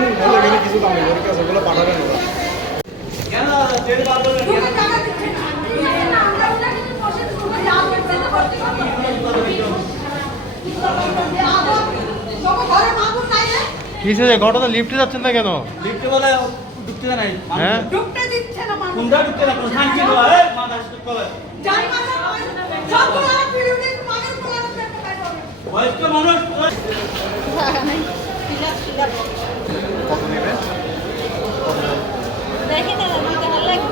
দিবেন, নাহলে এখানে কিছু দামি করে আছে ওগুলো পাঠাবেন ওরা। কিসে ঘটনা লিফটে যাচ্ছেন না কেন? লিফটে বলে ঢুকতে নাই। হ্যাঁ ঢুকতে দিচ্ছে না মানুষ। কোনটা ঢুকতে না? কোন শান্তি দেওয়া এ মাথা স্টপ করে। যাই মাথা যতটা বিরোধী মানুষ বলার চেষ্টা করে। বয়স্ক মানুষ কত নেবে? দেখি না দিতে ভালো লাগে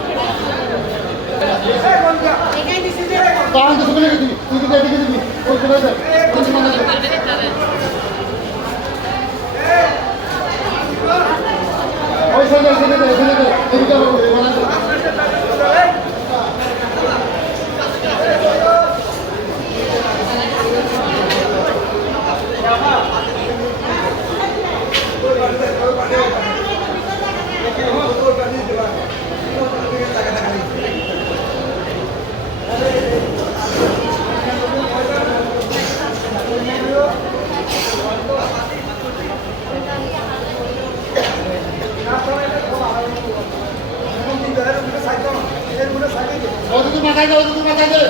এখানে দিছে যে তাহলে তো শুনে গেছি তুই তো দেখে দিবি ওই করে দে ওই সাইডে এদিকে ওদিকে মাথায় দে ওদিকে মাথায় দে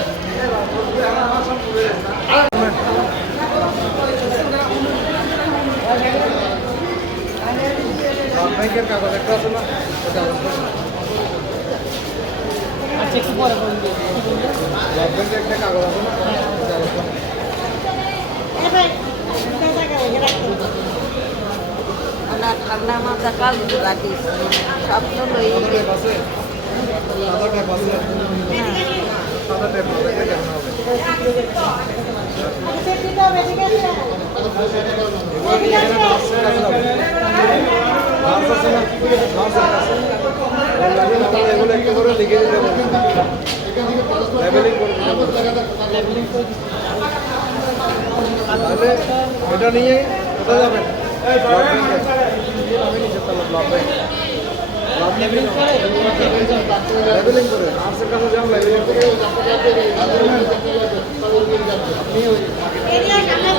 ব্যাংকের কাগজ একটা আছে না? আচ্ছা একটু পরে বলুন ব্যাংকের একটা কাগজ আছে না? এ ভাই টাকা রেখে রাখুন না ঠান্ডা মাথা কাল গাড়ি স্বপ্ন লই ট্যাপ আছে? সাদা ট্যাপ আছে? সাদা ট্যাপ হবে, এটা কেমন হবে? সেটা হবে ঠিক আছে এগুলো কি এখানে নার্সের কাছে যাবে? নার্স আছে না? নার্সের কাছে। এগুলো একটু করে লিখে দিতে বলবেন। লেবেলিং করে দিতে বলবেন। তাহলে এটা নিয়ে কোথায় যাবেন? ব্লাড ব্যাংকে। আমি নিচের তলা ব্লাড ব্যাংক। লেবেলিং করে নার্সের কাছে যান, লেবেলিং করে এরিয়া সামনে